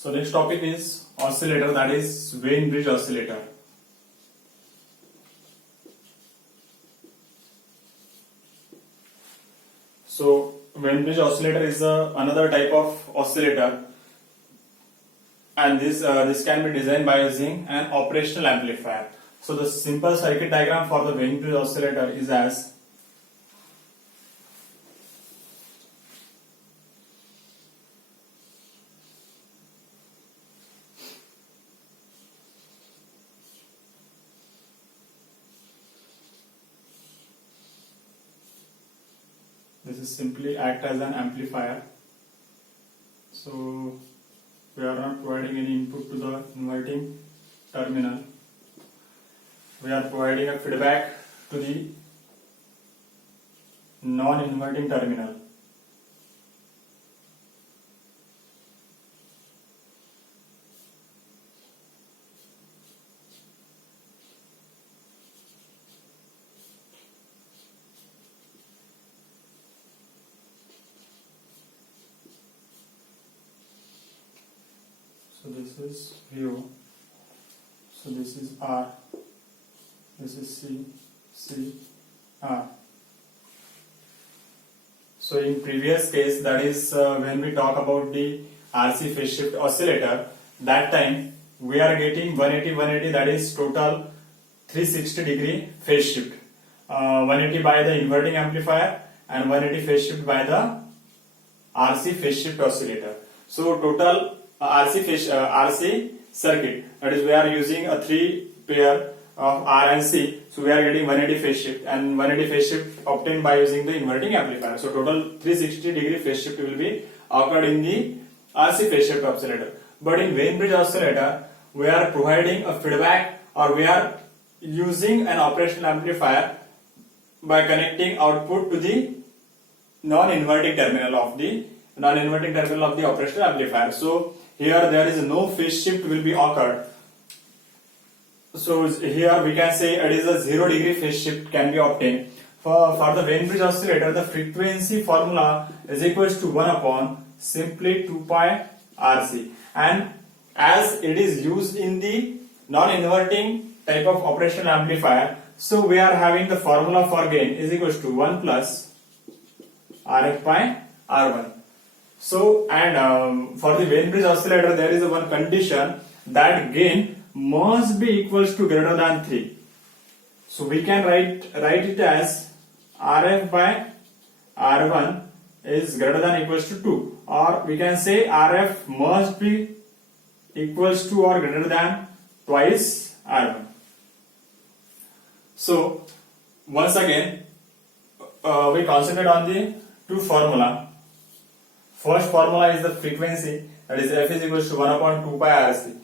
So next topic is oscillator, that is Wien bridge oscillator. So Wien bridge oscillator is another type of oscillator, and this can be designed by using an operational amplifier. So the simple circuit diagram for the Wien bridge oscillator is as this is simply act as an amplifier. So we are not providing any input to the inverting terminal. We are providing a feedback to the non-inverting terminal. So this is VO, so this is R, this is C, R. So in previous case, that is when we talk about the RC phase shift oscillator, that time we are getting 180, that is total 360 degree phase shift. 180 by the inverting amplifier and 180 phase shift by the RC phase shift oscillator. So total RC circuit, that is we are using a 3 pair of R and C, so we are getting 180 phase shift, and 180 phase shift obtained by using the inverting amplifier. So total 360 degree phase shift will be occurred in the RC phase shift oscillator. But in Wien bridge oscillator, we are providing a feedback, or we are using an operational amplifier by connecting output to the non-inverting terminal of the operational amplifier. So here there is no phase shift will be occurred. So here we can say it is a 0 degree phase shift can be obtained. For the Wien bridge oscillator, the frequency formula is equals to 1 upon simply 2 pi RC. And as it is used in the non-inverting type of operational amplifier, so we are having the formula for gain is equals to 1 plus RF by R1. So, and for the Wien bridge oscillator, there is one condition that gain must be equals to greater than 3. So we can write it as RF by R1 is greater than equals to 2, or we can say RF must be equals to or greater than twice R1. So once again we concentrate on the two formula. First formula is the frequency, that is F is equals to 1 upon 2 pi RC.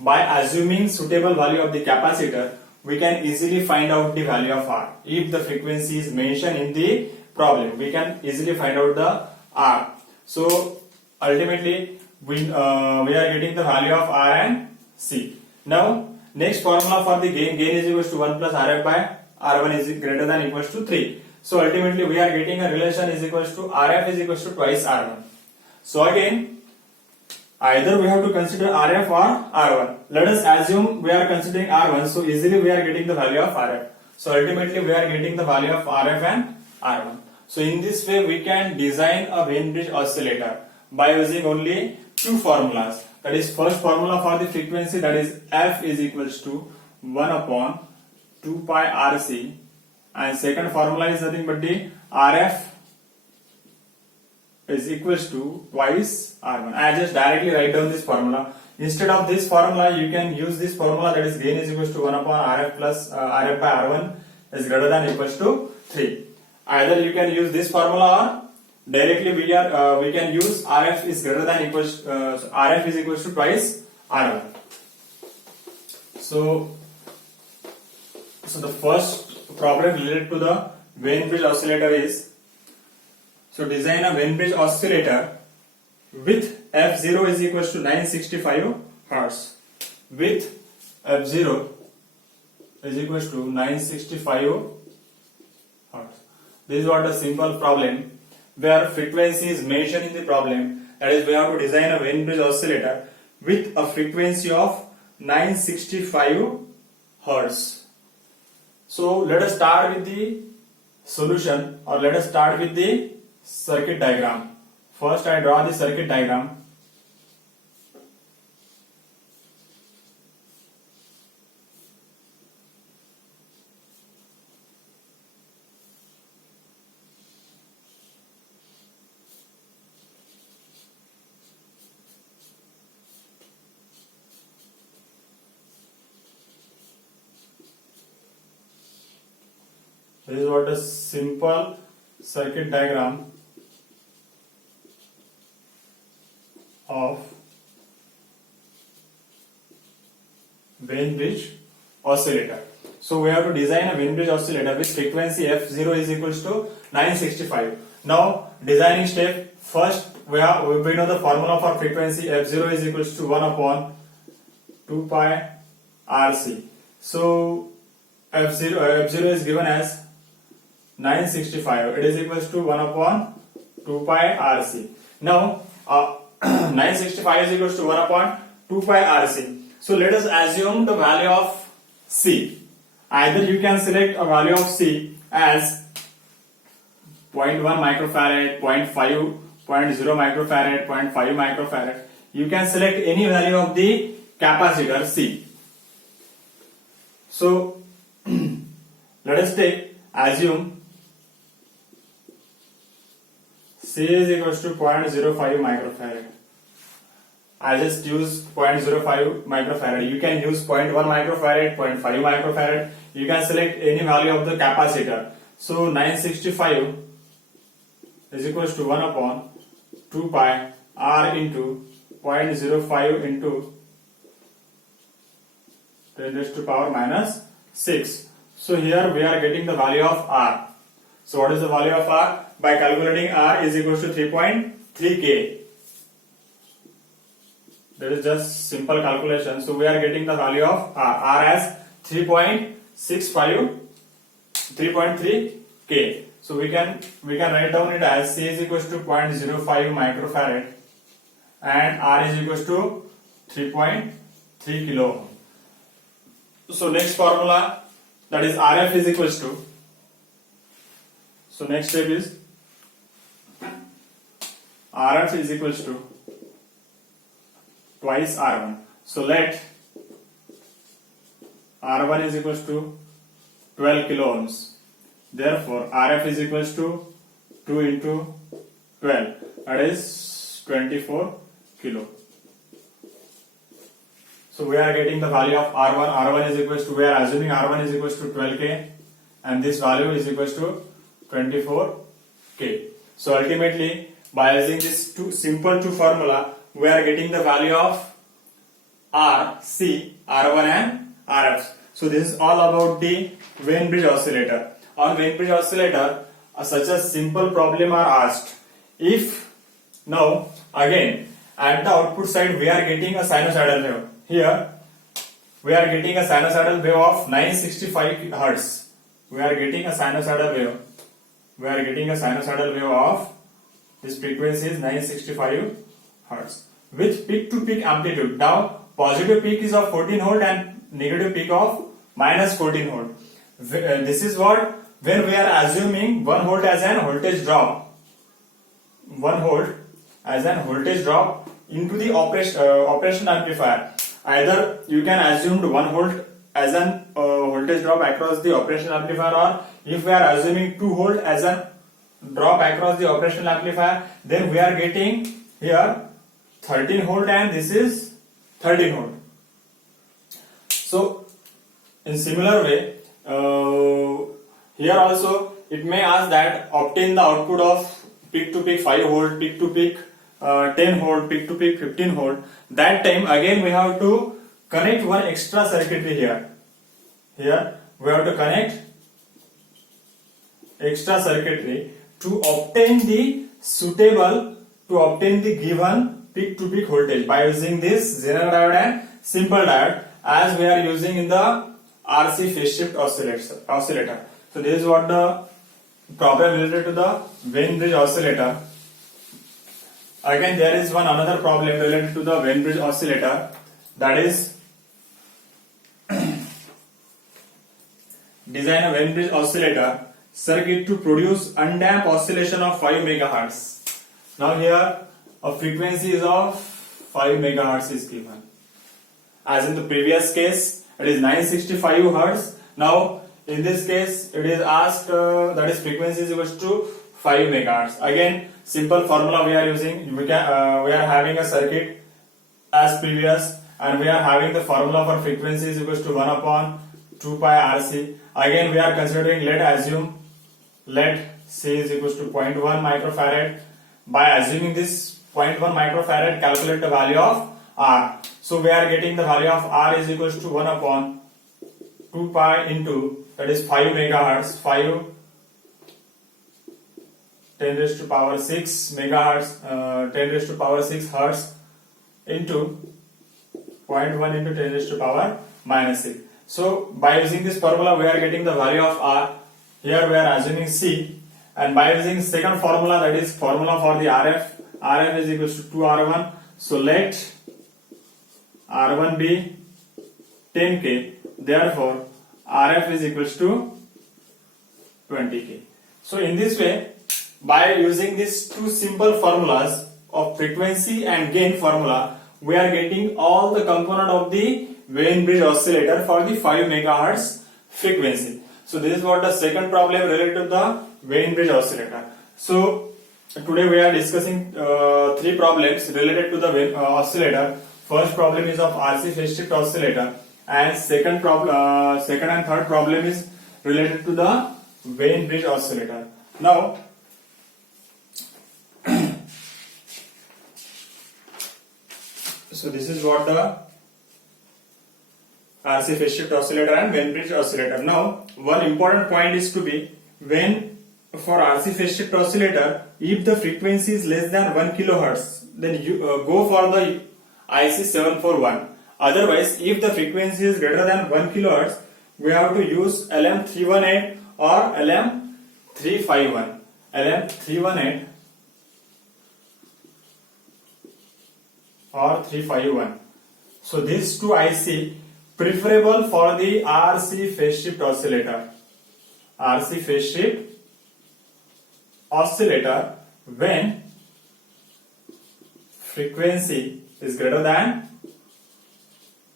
By assuming suitable value of the capacitor, we can easily find out the value of R. If the frequency is mentioned in the problem, we can easily find out the R. So ultimately we are getting the value of R and C. Now next formula for the gain is equals to 1 plus RF by R1 is greater than equals to 3. So ultimately we are getting a relation is equals to RF is equals to twice R1. So again, either we have to consider RF or R1. Let us assume we are considering R1, so easily we are getting the value of RF. So ultimately we are getting the value of RF and R1. So in this way we can design a Wien bridge oscillator by using only two formulas. That is first formula for the frequency, that is F is equals to 1 upon 2 pi RC, and second formula is nothing but the RF is equals to twice R1. I just directly write down this formula. Instead of this formula, you can use this formula, that is gain is equals to 1 upon RF plus RF by R1 is greater than equals to 3. Either you can use this formula, or directly we can use RF is greater than equals RF is equals to twice R1. So the first problem related to the Wien bridge oscillator is, so design a Wien bridge oscillator with F0 is equals to 965 Hertz. With F0 is equals to 965 Hertz. This is what a simple problem where frequency is mentioned in the problem. That is, we have to design a Wien bridge oscillator with a frequency of 965 hertz. So let us start with the solution, or let us start with the circuit diagram. First I draw the circuit diagram. This is what a simple circuit diagram of Wien bridge oscillator. So we have to design a Wien bridge oscillator with frequency f0 is equals to 965. Now designing step, first we know the formula for frequency f0 is equals to 1 upon 2 pi RC. So f0 is given as 965. It is equals to 1 upon 2 pi RC. Now 965 is equals to 1 upon 2 pi RC. So let us assume the value of C. Either you can select a value of C as 0.1 microfarad, 0.5, 0.0 microfarad, 0.5 microfarad. You can select any value of the capacitor C. So let us assume C is equals to 0.05 microfarad. I just use 0.05 microfarad. You can use 0.1 microfarad, 0.5 microfarad. You can select any value of the capacitor. So 965 is equals to 1 upon 2 pi R into 0.05 into 10 raised to power minus 6. So here we are getting the value of R. So what is the value of R? By calculating R is equals to 3.3K. That is just simple calculation. So we are getting the value of R as 3.65, 3.3K. So we can write down it as C is equals to 0.05 microfarad and R is equals to 3.3 kilo ohm. So next formula, that is RF is equals to. So next step is RF is equals to twice R1. So let R1 is equals to 12 kilo ohms. Therefore RF is equals to 2 into 12, that is 24 kilo. So we are getting the value of R1. R1 is equals to, we are assuming R1 is equals to 12K and this value is equals to 24K. So ultimately by using this simple two formula, we are getting the value of R, C, R1 and RF. So this is all about the Wien bridge oscillator. On Wien bridge oscillator, such a simple problem are asked. If now again at the output side we are getting a sinusoidal wave. Here we are getting a sinusoidal wave of 965 hertz. We are getting a sinusoidal wave. We are getting a sinusoidal wave of this frequency is 965 hertz with peak to peak amplitude. Now positive peak is of 14 volt and negative peak of minus 14 volt. This is what when we are assuming 1 volt as an voltage drop. 1 volt as an voltage drop into the operation amplifier. Either you can assume 1 volt as an voltage drop across the operational amplifier, or if we are assuming 2 volt as a drop across the operational amplifier, then we are getting here 13 volt and this is 13 volt. So in similar way, here also it may ask that obtain the output of peak to peak 5 volt, peak to peak 10 volt, peak to peak 15 volt. That time again we have to connect one extra circuitry here. Here we have to connect extra circuitry to obtain the suitable, to obtain the given peak to peak voltage by using this Zener diode and simple diode as we are using in the RC phase shift oscillator. So this is what the problem related to the Wien bridge oscillator. Again, there is one another problem related to the Wien bridge oscillator, that is design a Wien bridge oscillator circuit to produce undamped oscillation of 5 megahertz. Now here a frequency is of 5 megahertz is given. As in the previous case, it is 965 hertz. Now in this case, it is asked that is frequency is equals to 5 megahertz. Again, simple formula we are using. We are having a circuit as previous, and we are having the formula for frequency is equals to 1 upon 2 pi RC. Again, we are considering, let C is equals to 0.1 microfarad. By assuming this 0.1 microfarad, calculate the value of R. So we are getting the value of R is equals to 1 upon 2 pi into, that is 5 megahertz, 5 10 raised to power 6 megahertz, 10 raised to power 6 hertz into 0.1 into 10 raised to power minus 6. So by using this formula, we are getting the value of R. Here we are assuming C, and by using second formula, that is formula for the RF is equals to 2R1. So let R1 be 10K. Therefore, RF is equals to 20K. So in this way, by using these two simple formulas of frequency and gain formula, we are getting all the component of the Wien bridge oscillator for the 5 megahertz frequency. So this is what the second problem related to the Wien bridge oscillator. So today we are discussing three problems related to the oscillator. First problem is of RC phase shift oscillator, and second and third problem is related to the Wien bridge oscillator. Now, so this is what the RC phase shift oscillator and Wien bridge oscillator. Now, one important point is to be, when for RC phase shift oscillator, if the frequency is less than 1 kilohertz, then you go for the IC741. Otherwise, if the frequency is greater than 1 kilohertz, we have to use LM318 or LM351. LM318 or 351. So these two IC preferable for the RC phase shift oscillator. RC phase shift oscillator when frequency is greater than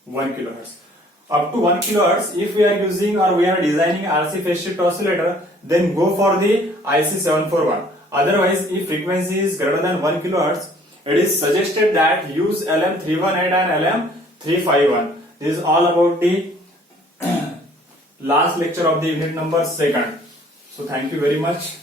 1 kilohertz. Up to 1 kilohertz, if we are using or we are designing RC phase shift oscillator, then go for the IC741. Otherwise, if frequency is greater than 1 kilohertz, it is suggested that use LM318 and LM351. This is all about the last lecture of the unit number 2. So thank you very much.